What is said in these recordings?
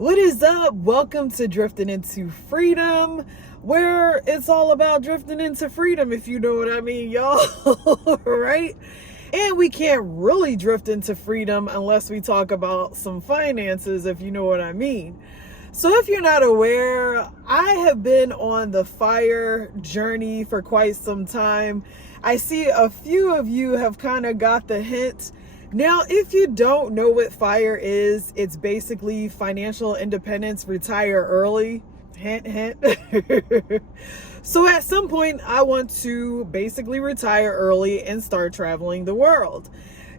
What is up? Welcome to Drifting into Freedom, where it's all about drifting into freedom, if you know what I mean, y'all, right? And we can't really drift into freedom unless we talk about some finances, if you know what I mean. So if you're not aware, I have been on the FIRE journey for quite some time. I see a few of you have kind of got the hint. Now, if you don't know what FIRE is, it's basically financial independence, retire early. Hint, hint. So at some point, I want to basically retire early and start traveling the world.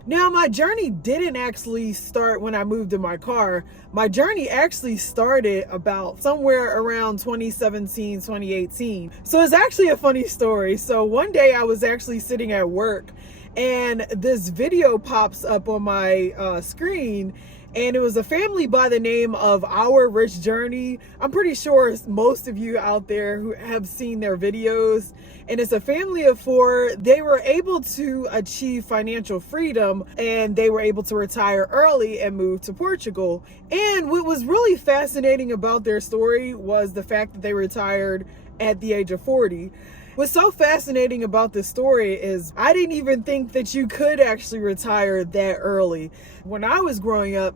Now, my journey didn't actually start when I moved in my car. My journey actually started about somewhere around 2017, 2018. So it's actually a funny story. So one day I was actually sitting at work and this video pops up on my screen, and it was a family by the name of Our Rich Journey. I'm pretty sure most of you out there who have seen their videos, and it's a family of four. They were able to achieve financial freedom, and they were able to retire early and move to Portugal. And what was really fascinating about their story was the fact that they retired at the age of 40. What's so fascinating about this story is I didn't even think that you could actually retire that early. When I was growing up,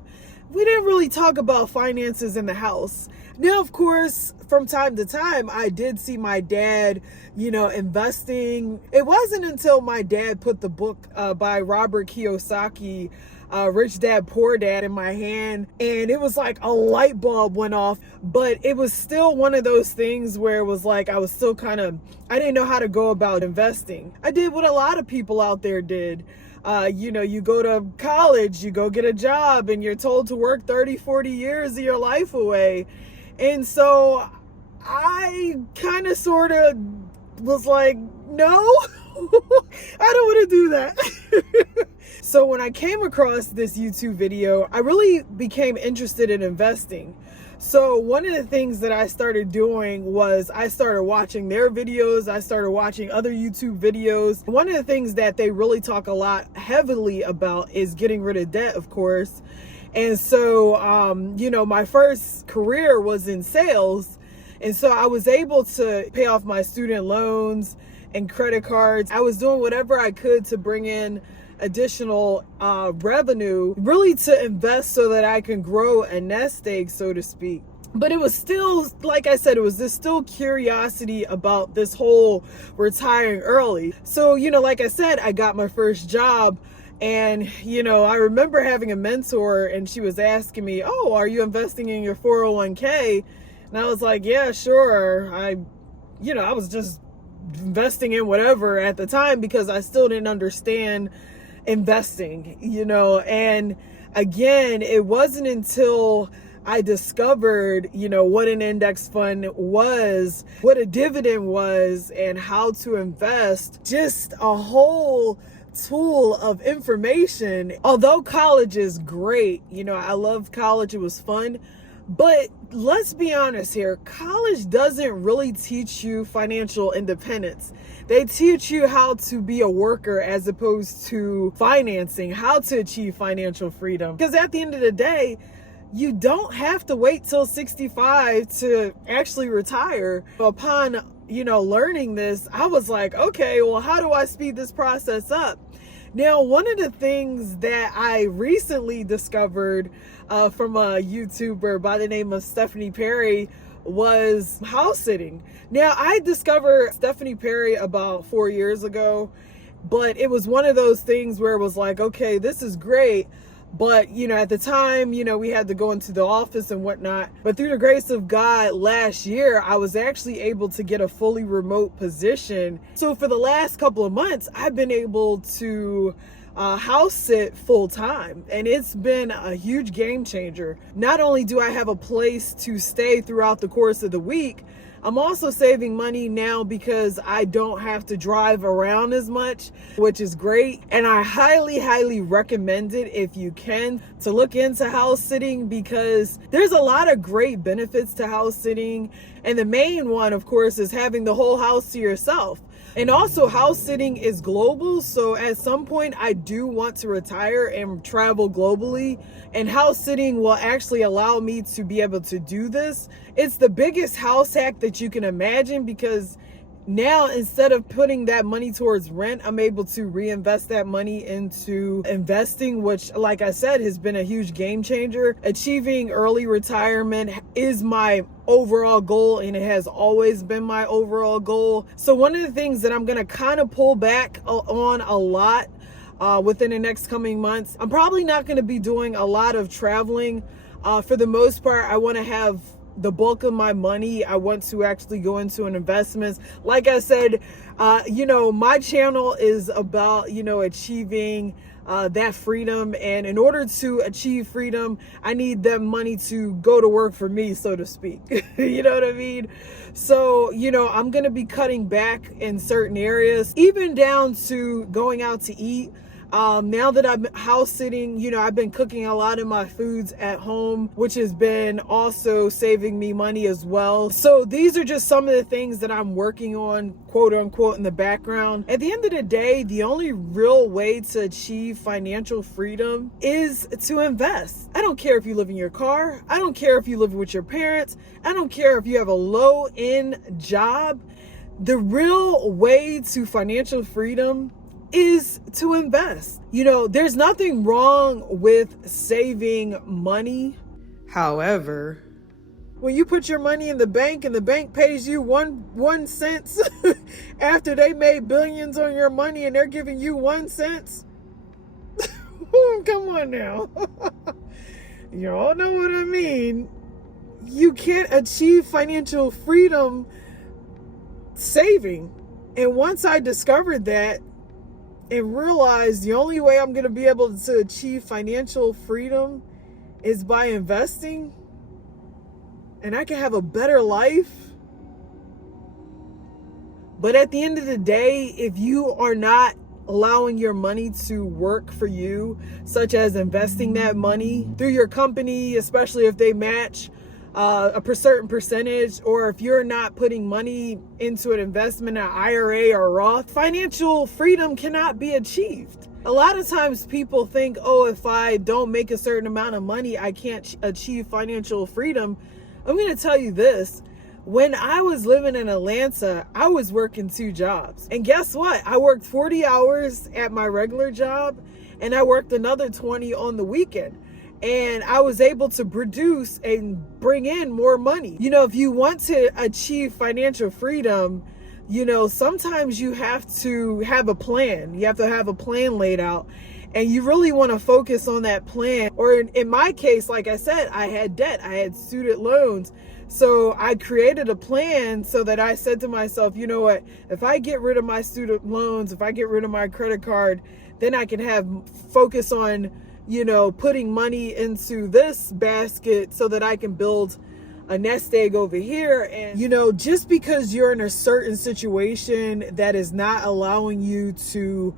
we didn't really talk about finances in the house. Now, of course, from time to time, I did see my dad, investing. It wasn't until my dad put the book by Robert Kiyosaki, Rich Dad, Poor Dad, in my hand, and it was like a light bulb went off. But it was still one of those things where it was like I was still I didn't know how to go about investing. I did what a lot of people out there did. You go to college, you go get a job, and you're told to work 30, 40 years of your life away. And so I kind of sort of was like, no, I don't want to do that. So when I came across this YouTube video, I really became interested in investing. So one of the things that I started doing was I started watching their videos. I started watching other YouTube videos. One of the things that they really talk a lot heavily about is getting rid of debt, of course. And so, my first career was in sales. And so I was able to pay off my student loans and credit cards. I was doing whatever I could to bring in additional revenue, really to invest so that I can grow a nest egg, so to speak. But it was still, like I said, it was this still curiosity about this whole retiring early. So, like I said, I got my first job, and, I remember having a mentor, and she was asking me, oh, are you investing in your 401k? And I was like, yeah, sure. I was just investing in whatever at the time because I still didn't understand investing, and again, it wasn't until I discovered, what an index fund was, what a dividend was, and how to invest, just a whole tool of information. Although college is great, I loved college, it was fun. But let's be honest here, college doesn't really teach you financial independence. They teach you how to be a worker as opposed to financing, how to achieve financial freedom. Because at the end of the day, you don't have to wait till 65 to actually retire. Upon, learning this, I was like, okay, well, how do I speed this process up? Now, one of the things that I recently discovered from a YouTuber by the name of F.I.R.E. was house sitting. Now, I discovered F.I.R.E. about 4 years ago, but it was one of those things where it was like, okay, this is great. But, at the time, we had to go into the office and whatnot. But through the grace of God, last year, I was actually able to get a fully remote position. So for the last couple of months, I've been able to house sit full time. And it's been a huge game changer. Not only do I have a place to stay throughout the course of the week, I'm also saving money now because I don't have to drive around as much, which is great. And I highly, highly recommend it if you can to look into house sitting, because there's a lot of great benefits to house sitting. And the main one, of course, is having the whole house to yourself. And also, house sitting is global. So at some point, I do want to retire and travel globally. And house sitting will actually allow me to be able to do this. It's the biggest house hack that you can imagine, because now, instead of putting that money towards rent, I'm able to reinvest that money into investing, which, like I said, has been a huge game changer. Achieving early retirement is my overall goal, and it has always been my overall goal. So one of the things that I'm going to kind of pull back on a lot within the next coming months, I'm probably not going to be doing a lot of traveling. For the most part, I want to have the bulk of my money, I want to actually go into an investments. Like I said, my channel is about, achieving that freedom. And in order to achieve freedom, I need that money to go to work for me, so to speak. You know what I mean? So, I'm going to be cutting back in certain areas, even down to going out to eat. Now that I'm house sitting, I've been cooking a lot of my foods at home, which has been also saving me money as well. So these are just some of the things that I'm working on, quote unquote, in the background. At the end of the day, the only real way to achieve financial freedom is to invest. I don't care if you live in your car. I don't care if you live with your parents. I don't care if you have a low-end job. The real way to financial freedom is to invest. There's nothing wrong with saving money. However, when you put your money in the bank and the bank pays you one cent after they made billions on your money and they're giving you 1 cent, come on now. You all know what I mean. You can't achieve financial freedom saving. And once I discovered that, and realize the only way I'm going to be able to achieve financial freedom is by investing, and I can have a better life. But at the end of the day, if you are not allowing your money to work for you, such as investing that money through your company, especially if they match a certain percentage, or if you're not putting money into an investment, an IRA or Roth, financial freedom cannot be achieved. A lot of times people think, oh, if I don't make a certain amount of money, I can't achieve financial freedom. I'm going to tell you this. When I was living in Atlanta, I was working 2 jobs. And guess what? I worked 40 hours at my regular job, and I worked another 20 on the weekend. And I was able to produce and bring in more money. If you want to achieve financial freedom, sometimes you have to have a plan. You have to have a plan laid out. And you really want to focus on that plan. Or in my case, like I said, I had debt. I had student loans. So I created a plan so that I said to myself, you know what? If I get rid of my student loans, if I get rid of my credit card, then I can have focus on putting money into this basket so that I can build a nest egg over here. And, just because you're in a certain situation that is not allowing you to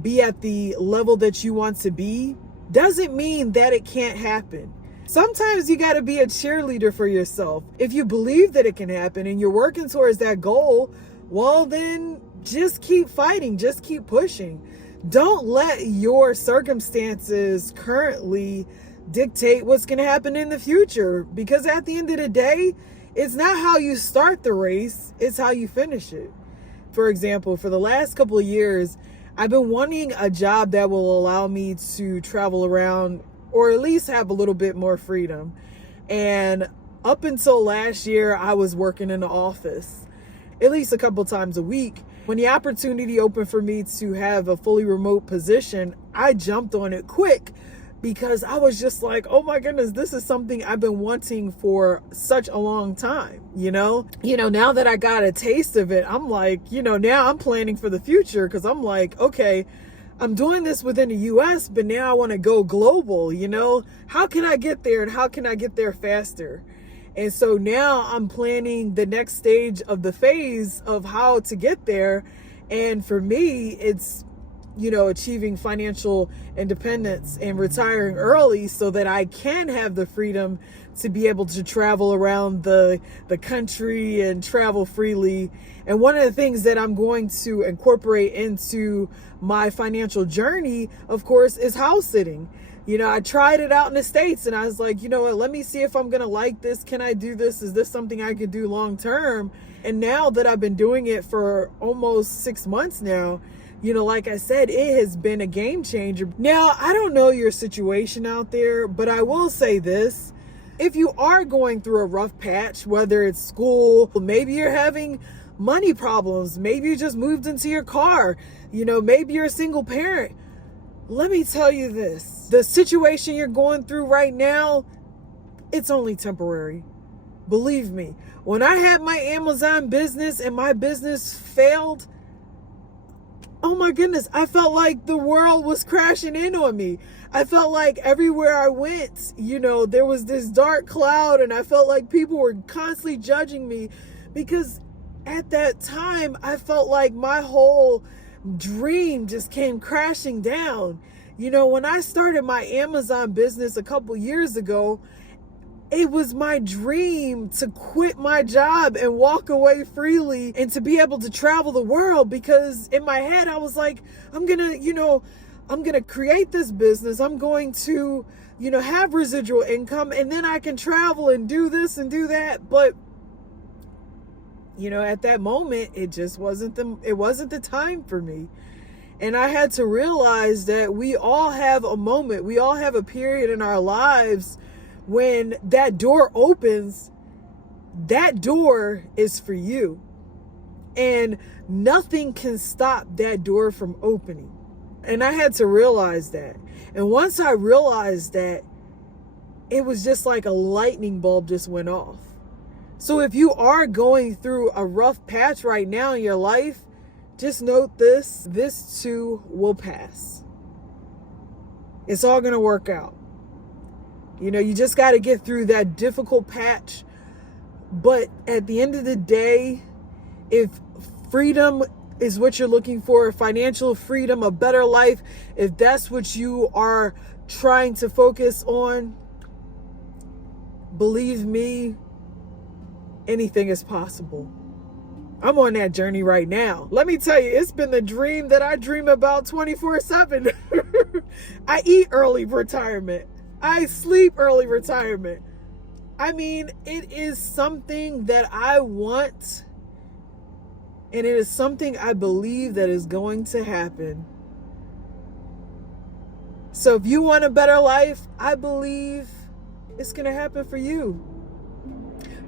be at the level that you want to be, doesn't mean that it can't happen. Sometimes you got to be a cheerleader for yourself. If you believe that it can happen and you're working towards that goal, well, then just keep fighting, just keep pushing. Don't let your circumstances currently dictate what's going to happen in the future, because at the end of the day, it's not how you start the race, it's how you finish it. For example, for the last couple of years, I've been wanting a job that will allow me to travel around, or at least have a little bit more freedom. And up until last year, I was working in the office at least a couple times a week. When the opportunity opened for me to have a fully remote position, I jumped on it quick, because I was just like, oh my goodness, this is something I've been wanting for such a long time, now that I got a taste of it, I'm like, now I'm planning for the future, because I'm like, okay, I'm doing this within the US, but now I want to go global, how can I get there, and how can I get there faster? And so now I'm planning the next stage of the phase of how to get there. And for me, it's, achieving financial independence and retiring early so that I can have the freedom to be able to travel around the country and travel freely. And one of the things that I'm going to incorporate into my financial journey, of course, is house sitting. You know, I tried it out in the States and I was like, you know what, let me see if I'm going to like this. Can I do this? Is this something I could do long term? And now that I've been doing it for almost 6 months now, you know, like I said, it has been a game changer. Now, I don't know your situation out there, but I will say this. If you are going through a rough patch, whether it's school, maybe you're having money problems, maybe you just moved into your car, you know, maybe you're a single parent. Let me tell you this, the situation you're going through right now, it's only temporary. Believe me, when I had my Amazon business and my business failed, oh my goodness, I felt like the world was crashing in on me. I felt like everywhere I went, you know, there was this dark cloud and I felt like people were constantly judging me because at that time, I felt like my whole dream just came crashing down. You know, when I started my Amazon business a couple years ago, it was my dream to quit my job and walk away freely and to be able to travel the world, because in my head, I was like, I'm going to create this business. I'm going to, you know, have residual income and then I can travel and do this and do that. But, you know, at that moment, it just wasn't the time for me. And I had to realize that we all have a moment. We all have a period in our lives when that door opens. That door is for you. And nothing can stop that door from opening. And I had to realize that. And once I realized that, it was just like a lightning bulb just went off. So if you are going through a rough patch right now in your life, just note this too will pass. It's all going to work out. You know, you just got to get through that difficult patch. But at the end of the day, if freedom is what you're looking for, financial freedom, a better life, if that's what you are trying to focus on, believe me, anything is possible. I'm on that journey right now. Let me tell you, it's been the dream that I dream about 24/7. I eat early retirement. I sleep early retirement. I mean, it is something that I want, and it is something I believe that is going to happen. So if you want a better life, I believe it's going to happen for you.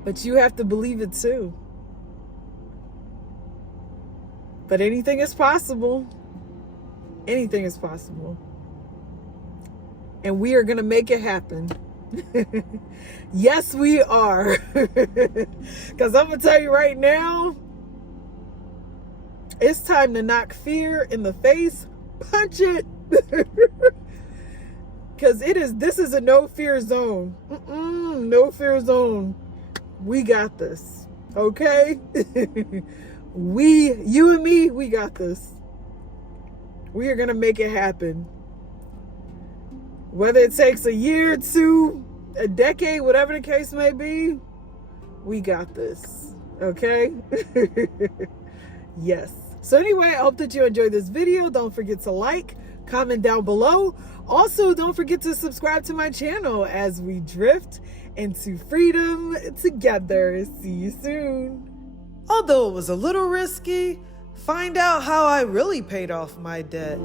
But you have to believe it too. But anything is possible. Anything is possible. And we are going to make it happen. Yes, we are. Because I'm going to tell you right now, it's time to knock fear in the face. Punch it. Because this is a no fear zone. No fear zone. We got this. Okay? You and me, we got this. We are going to make it happen. Whether it takes a year, 2, a decade, whatever the case may be, we got this. Okay? Yes. So anyway, I hope that you enjoyed this video. Don't forget to like, comment down below. Also, don't forget to subscribe to my channel as we drift into freedom together. See you soon. Although it was a little risky, find out how I really paid off my debt.